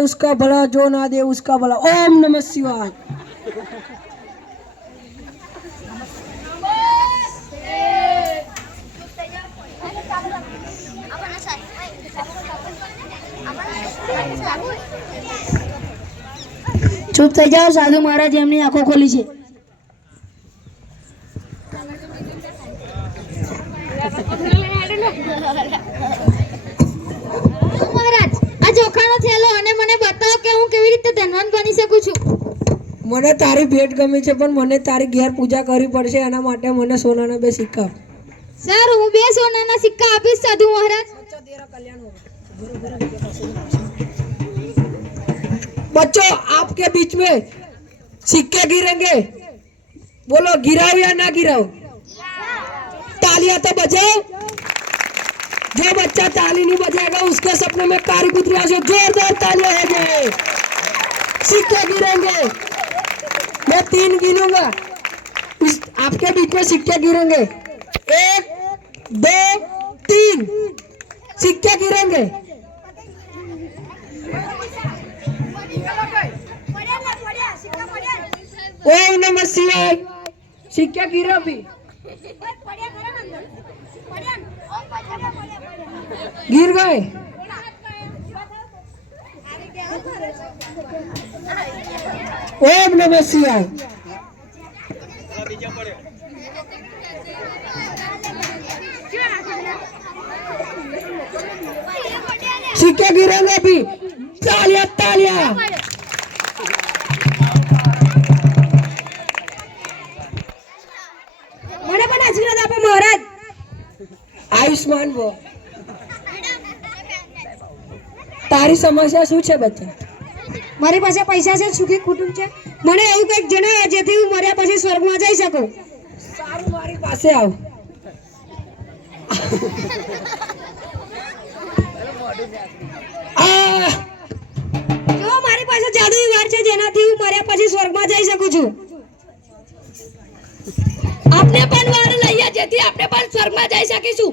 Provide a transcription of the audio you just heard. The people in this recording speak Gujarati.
उसका भला जो ना दे उसका भला। ओम नमः शिवाय। चुप થઈ જાઓ, સાધુ મહારાજ એમની આંખો ખોલી છે। મહારાજ, આ ચોખાનો થેલો અને મને બતાવો કે હું કેવી રીતે ધનવાન બની શકું છું। મને તારી ભેટ ગમી છે, પણ મને તારી ઘેર પૂજા કરવી પડશે, એના માટે મને સોનાના 2 સિક્કા। સર, હું 2 સોનાના સિક્કા આપીશ સાધુ મહારાજ। बच्चों, आपके बीच में सिक्के गिरेंगे, बोलो गिराओ या ना गिराओ? तालियां तो बजाओ। जो बच्चा ताली नहीं बजाएगा उसके सपने में कारी कुतरिया से जोरदार तालियां हो जाए। सिक्के गिरेंगे, मैं 3 गिनूंगा, आपके बीच में सिक्के गिरेंगे। 1 2 3 सिक्के गिरेंगे। ओम नमः शिवाय। सिक्के गिरे भी, गिर गए। ओम नमः शिवाय। सिक्के गिरेंगे भी। तालियां तालियां। મને પણ આશીર્વાદ આપો મહારાજ। આયુષ્માન ભવ। તારી સમસ્યા શું છે બચ્ચા? મારી પાસે પૈસા છે, સુખી કુટુંબ છે, મને એવું કંઈક જણાવો જેથી હું મર્યા પછી સ્વર્ગમાં જઈ શકું। સારું, મારી પાસે આવ। જો મારી પાસે જાદુઈ વાર છે જેનાથી હું મર્યા પછી સ્વર્ગમાં જઈ શકું છું। આપણે પણ વાર લઈએ જેથી આપણે પણ સ્વર્ગમાં જઈ શકીશું।